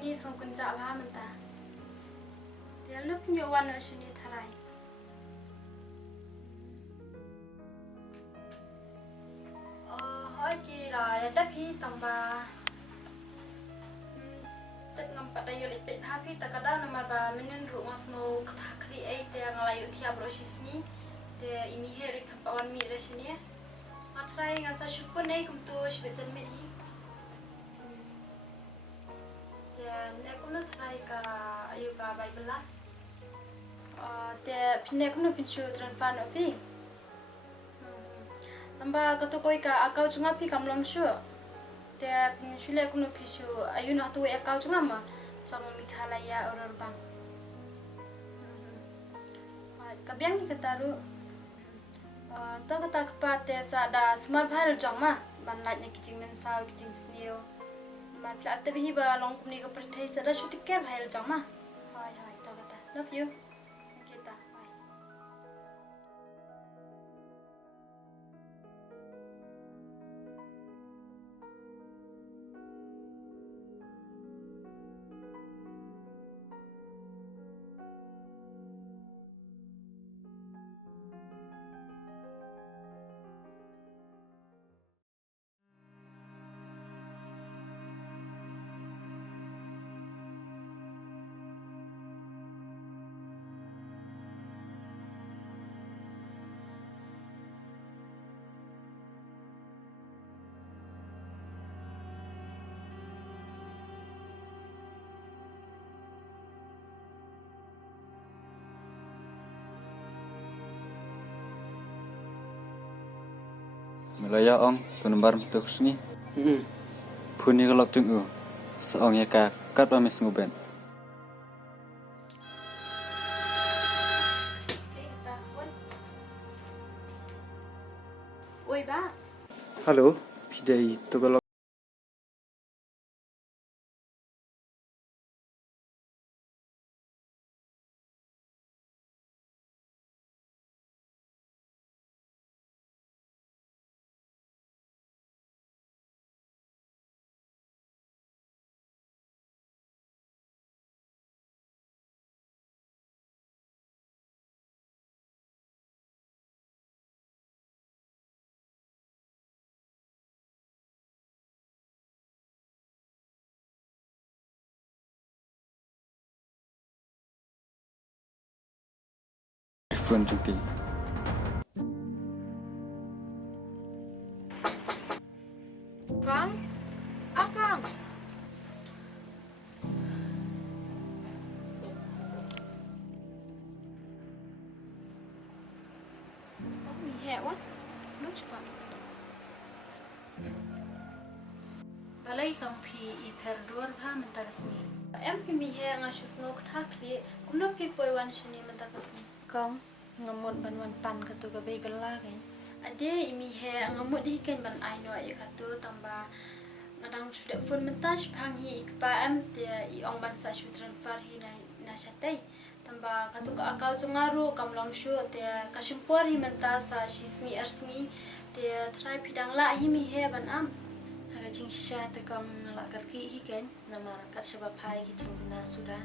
ini song kunca bah mentah. Dia lu penjualan sini tharai. Hoi kira ya tapi tambah. Tet ngampat ayo lepet happy takada nomor ba menen ru ngasno kthakli ai te ngalayu tiap rosisni te ini heri kapawan mi resini. Matrai ngasa syukun ai kumtu shbejan mi hi. Ya ne kuno try ka ayu ka Bible lah. Te pinne kuno pinchu transfer no pi. Tamba kato koi ka akau chunga pi kamlong shu. Te pinchule kuno pishu ayu no tu akau chunga ma. Chang mikhala ya oror bang. Kabiang ni kataru. Ta kata kpa te sa da smart bhal jong ma. Ban light ne kijing men saw kijing sneo. Mar plat te bihi ba long kumni ka perthai sa da shuti ker bhal jong ma. Hai hai ta kata. Love you. Kita. Bye. Melaya ong penumbar bekus ni. Puni kalau tunggu. Seong ya kat pamis nguben. Kita phone. Oi ba. Halo, pidai tu kalau phone jengki. Kang? Kang? Mi he wa. Lu cepat. Balai kang pi I perdur ha mentakasni. Em pi mi he nga shusno kthakli kumno pi poi wan shani mentakasni. Kang ngamut ban pan katu ka Bible la kan. Ade imi he ngamut hi ken ban aino ai katu tamba ngadang sudah phone mentas phang hi ikpa em te I ong ban sa shu transfer hi na shatai tamba katu ka akau chungaru kamlong shu te kasimpor hi mentas sa shisni arsni te try pidang la hi mi he ban am. Haga jing sha te kam la karki hi kan namar kat sebab hai ki jing na sudah.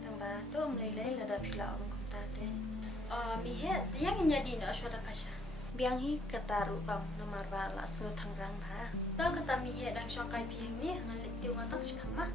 Tamba to mlei la da pila ong kum ta te. Mi he yang nyadi na ashwara kasha. Biang hi kataru kam namar ba la so thangrang ba. Ta kata mi he dang shokai pi ni ngan lek tiu ngatak shphang ma.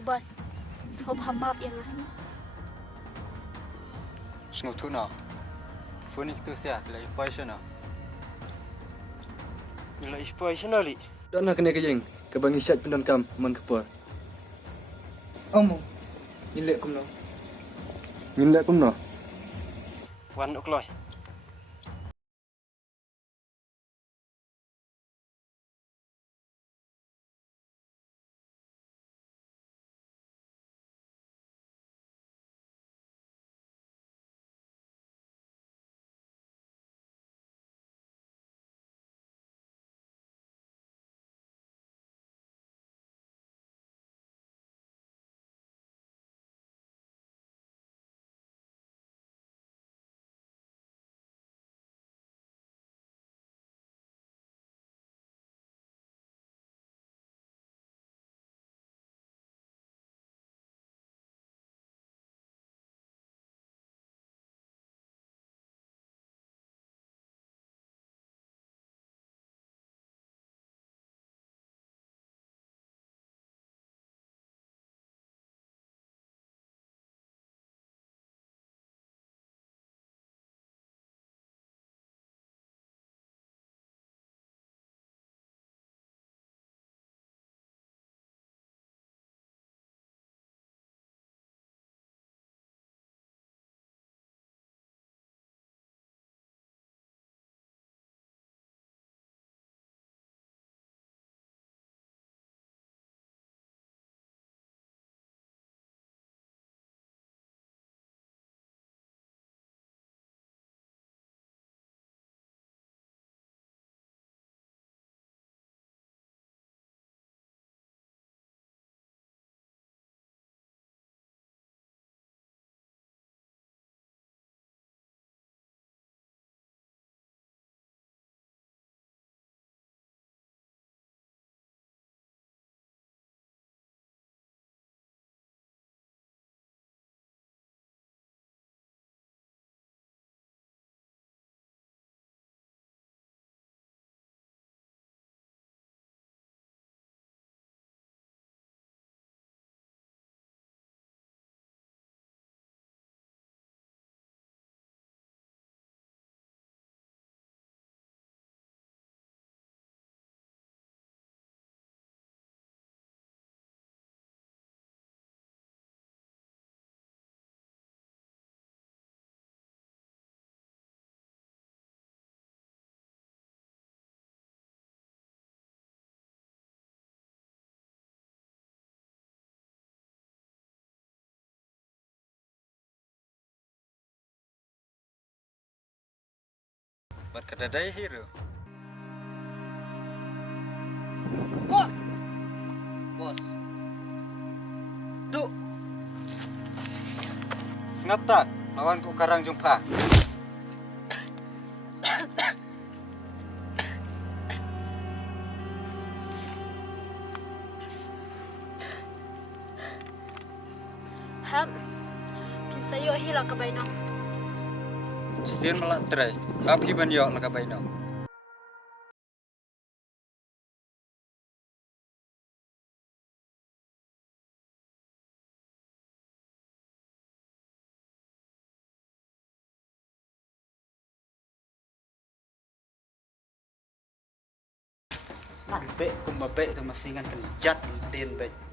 Bos, so hamap yang Sengau tu na. Phone itu saya telah information na. Nila inspiration ali. Dan nak kena kejeng. Kebangi syat pendan kam man kepua. Omo. Nilek kum no. Nilek kum no. Wan ukloi. Berkedai hero. Bos. Bos. Duk. Sengap tak lawan ku karang jumpa. ham. Kinsayo hilang ke bainang. Stian malak try. Api ban yo laka baino. Ambek kumabek tu masingan kenjat den baik.